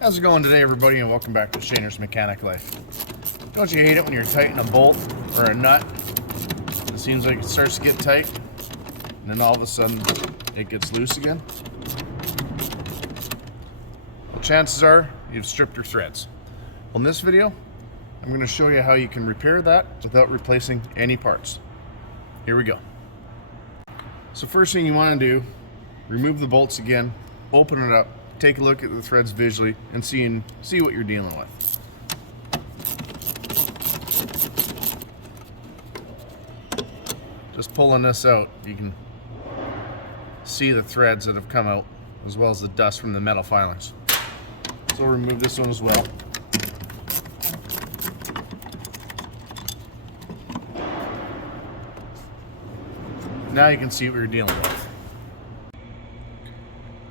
How's it going today, everybody, and welcome back to Shaner's Mechanic Life. Don't you hate it when you're tightening a bolt or a nut? It seems like it starts to get tight, and then all of a sudden it gets loose again? Well, chances are you've stripped your threads. Well, in this video, I'm going to show you how you can repair that without replacing any parts. Here we go. So first thing you want to do, remove the bolts again, open it up, take a look at the threads visually, and see what you're dealing with. Just pulling this out, you can see the threads that have come out, as well as the dust from the metal filings. So we'll remove this one as well. Now you can see what you're dealing with.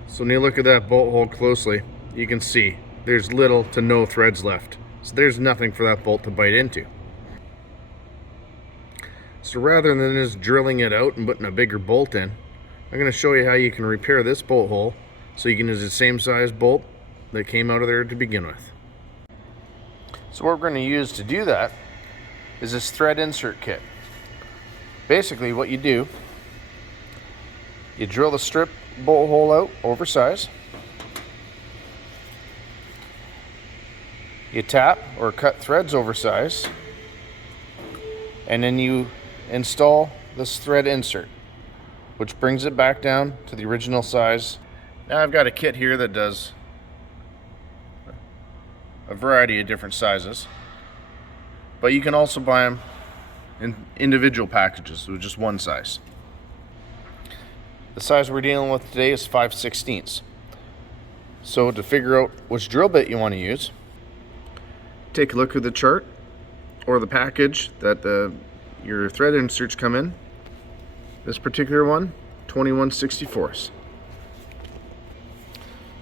So when you look at that bolt hole closely, you can see there's little to no threads left. So there's nothing for that bolt to bite into. So rather than just drilling it out and putting a bigger bolt in, I'm going to show you how you can repair this bolt hole so you can use the same size bolt that came out of there to begin with. So what we're going to use to do that is this thread insert kit. Basically what you do, you drill the strip bolt hole out oversized. You tap or cut threads oversized, and then you install this thread insert, which brings it back down to the original size. Now I've got a kit here that does a variety of different sizes, but you can also buy them in individual packages with just one size. The size we're dealing with today is 5/16. So to figure out which drill bit you want to use, take a look at the chart or the package that your thread inserts come in. This particular one, 21/64.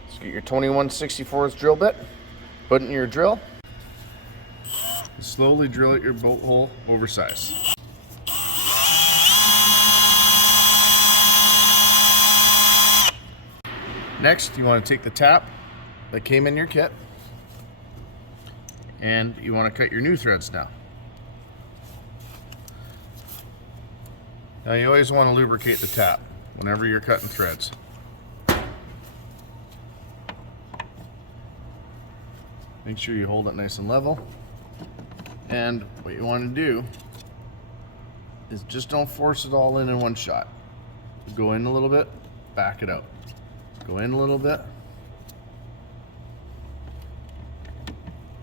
So get your 21/64 drill bit, put it in your drill, and slowly drill out your bolt hole oversized. Next, you want to take the tap that came in your kit and you want to cut your new threads down. Now you always want to lubricate the tap whenever you're cutting threads. Make sure you hold it nice and level. And what you want to do is just don't force it all in one shot. Go in a little bit, back it out. Go in a little bit,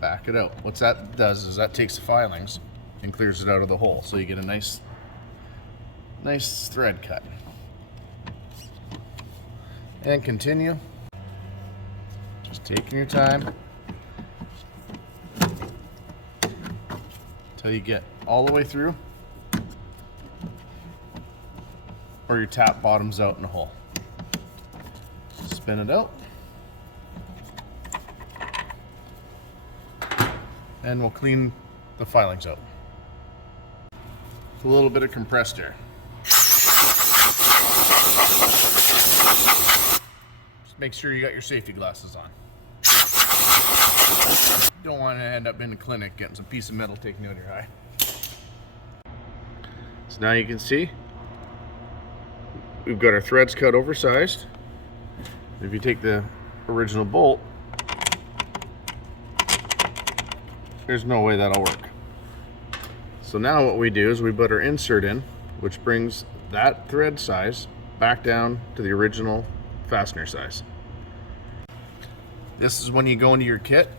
back it out. What that does is that takes the filings and clears it out of the hole, so you get a nice thread cut. And continue, just taking your time until you get all the way through, or your tap bottoms out in the hole. Spin it out, and we'll clean the filings out with a little bit of compressed air. Just make sure you got your safety glasses on. You don't want to end up in the clinic getting some piece of metal taken out of your eye. So now you can see we've got our threads cut oversized. If you take the original bolt, there's no way that'll work. So now what we do is we put our insert in, which brings that thread size back down to the original fastener size. This is when you go into your kit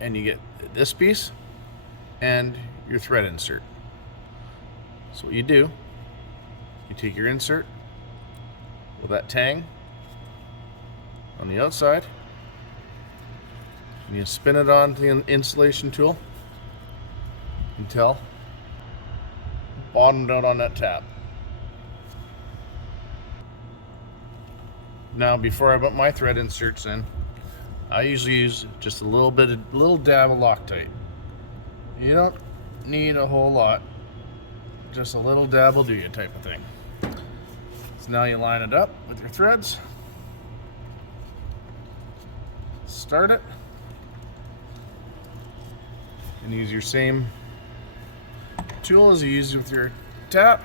and you get this piece and your thread insert. So what you do, you take your insert with that tang on the outside, and you spin it on the installation tool until bottomed out on that tab. Now before I put my thread inserts in, I usually use just a little dab of Loctite. You don't need a whole lot, just a little dab will do you type of thing. So now you line it up with your threads. start it. And use your same tool as you use with your tap.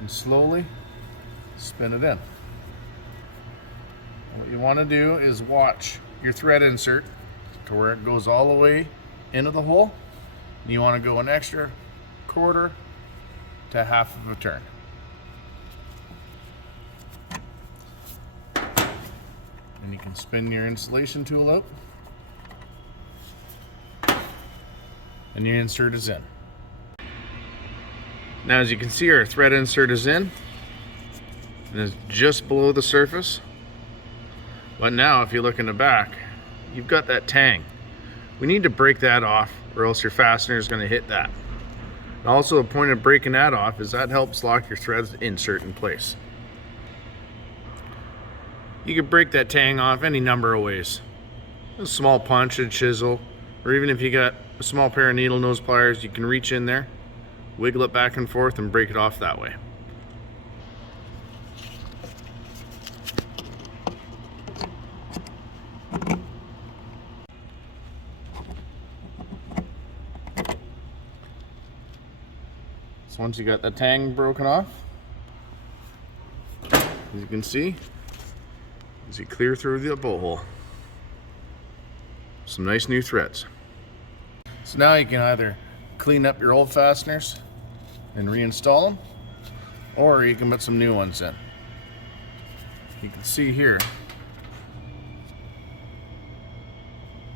And slowly spin it in. What you want to do is watch your thread insert to where it goes all the way into the hole. And you want to go an extra quarter to half of a turn. And you can spin your installation tool out. And your insert is in. Now as you can see, our thread insert is in. And it's just below the surface. But now if you look in the back, you've got that tang. We need to break that off or else your fastener is going to hit that. And also the point of breaking that off is that helps lock your thread's insert in place. You can break that tang off any number of ways. A small punch, a chisel, or even if you got a small pair of needle nose pliers, you can reach in there, wiggle it back and forth, and break it off that way. So once you got the tang broken off, as you can see, as you clear through the bolt hole, some nice new threads. So now you can either clean up your old fasteners and reinstall them, or you can put some new ones in. You can see here,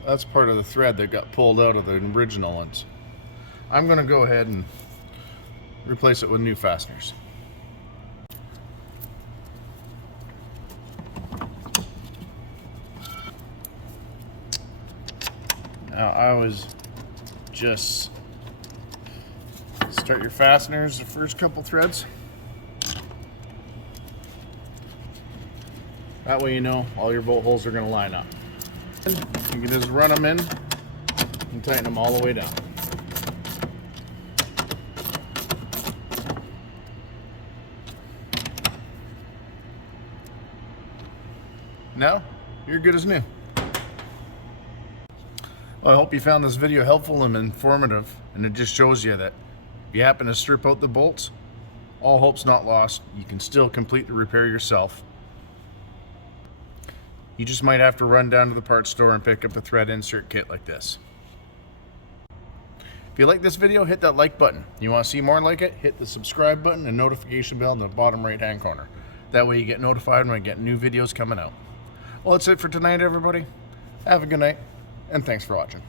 that's part of the thread that got pulled out of the original ones. I'm going to go ahead and replace it with new fasteners. Now I always just start your fasteners, the first couple threads. That way you know all your bolt holes are going to line up. You can just run them in and tighten them all the way down. Now you're good as new. Well, I hope you found this video helpful and informative, and it just shows you that if you happen to strip out the bolts, all hope's not lost. You can still complete the repair yourself. You just might have to run down to the parts store and pick up a thread insert kit like this. If you like this video, hit that like button. You want to see more like it, hit the subscribe button and notification bell in the bottom right hand corner. That way you get notified when I get new videos coming out. Well, that's it for tonight, everybody. Have a good night, and thanks for watching.